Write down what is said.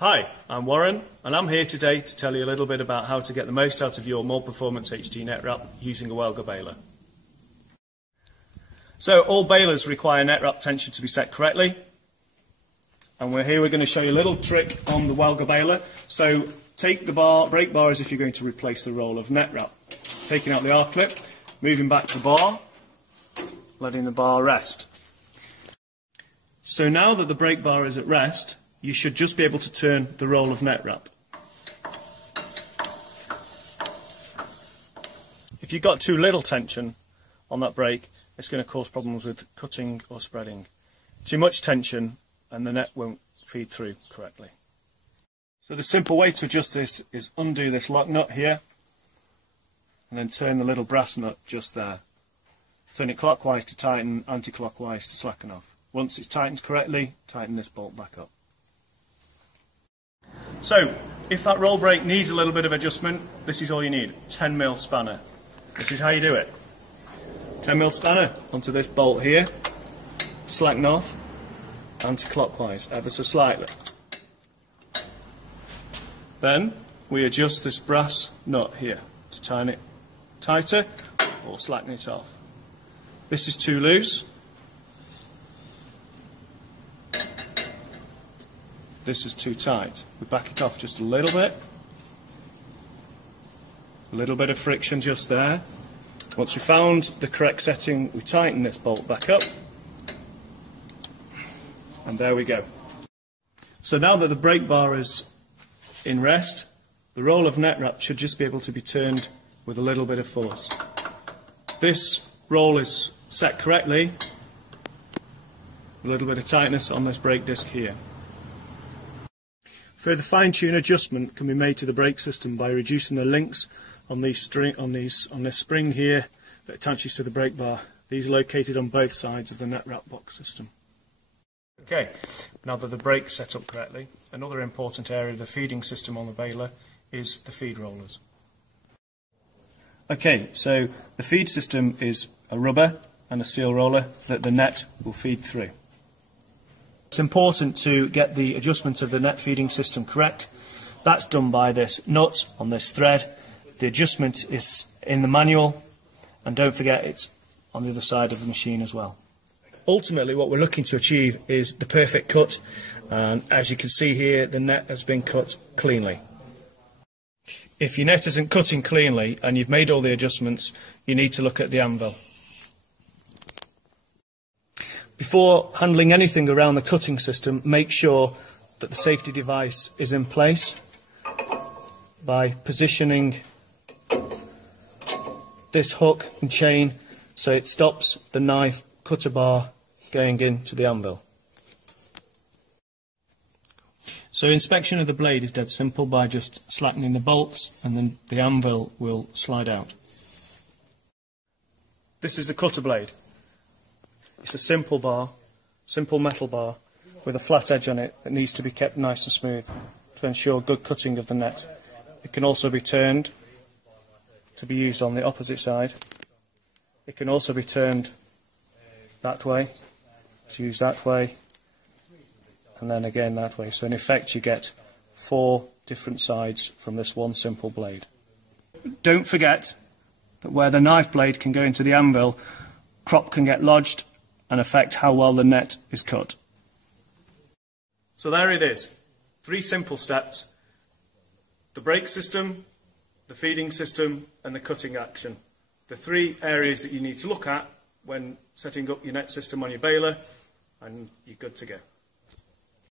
Hi, I'm Warren and I'm here today to tell you a little bit about how to get the most out of your more performance HD net wrap using a Welger baler. So all balers require net wrap tension to be set correctly, and we're going to show you a little trick on the Welger baler. So take the brake bar as if you're going to replace the roll of net wrap. Taking out the R clip, moving back the bar, letting the bar rest. So now that the brake bar is at rest, you should just be able to turn the roll of net wrap. If you've got too little tension on that brake, it's going to cause problems with cutting or spreading. Too much tension and the net won't feed through correctly. So the simple way to adjust this is undo this lock nut here and then turn the little brass nut just there. Turn it clockwise to tighten, anti-clockwise to slacken off. Once it's tightened correctly, tighten this bolt back up. So, if that roll brake needs a little bit of adjustment, this is all you need, 10mm spanner. This is how you do it. 10mm spanner onto this bolt here, slacken off, anti-clockwise, ever so slightly. Then, we adjust this brass nut here to tighten it tighter or slacken it off. This is too loose. This is too tight. We back it off just a little bit of friction just there. Once we've found the correct setting, we tighten this bolt back up, and there we go. So now that the brake bar is in rest, the roll of net wrap should just be able to be turned with a little bit of force. This roll is set correctly, a little bit of tightness on this brake disc here. Further fine-tune adjustment can be made to the brake system by reducing the links on this spring here that attaches to the brake bar. These are located on both sides of the net wrap box system. Okay, now that the brake's set up correctly, another important area of the feeding system on the baler is the feed rollers. Okay, so the feed system is a rubber and a seal roller that the net will feed through. It's important to get the adjustment of the net feeding system correct. That's done by this nut on this thread. The adjustment is in the manual, and don't forget it's on the other side of the machine as well. Ultimately what we're looking to achieve is the perfect cut, and as you can see here, the net has been cut cleanly. If your net isn't cutting cleanly and you've made all the adjustments, you need to look at the anvil. Before handling anything around the cutting system, make sure that the safety device is in place by positioning this hook and chain so it stops the knife cutter bar going into the anvil. So inspection of the blade is dead simple by just slackening the bolts, and then the anvil will slide out. This is the cutter blade. It's a simple metal bar with a flat edge on it that needs to be kept nice and smooth to ensure good cutting of the net. It can also be turned to be used on the opposite side. It can also be turned that way to use that way, and then again that way. So in effect you get 4 different sides from this one simple blade. Don't forget that where the knife blade can go into the anvil, crop can get lodged and affect how well the net is cut. So there it is. 3 simple steps: the brake system, the feeding system and the cutting action. The 3 areas that you need to look at when setting up your net system on your baler, and you're good to go.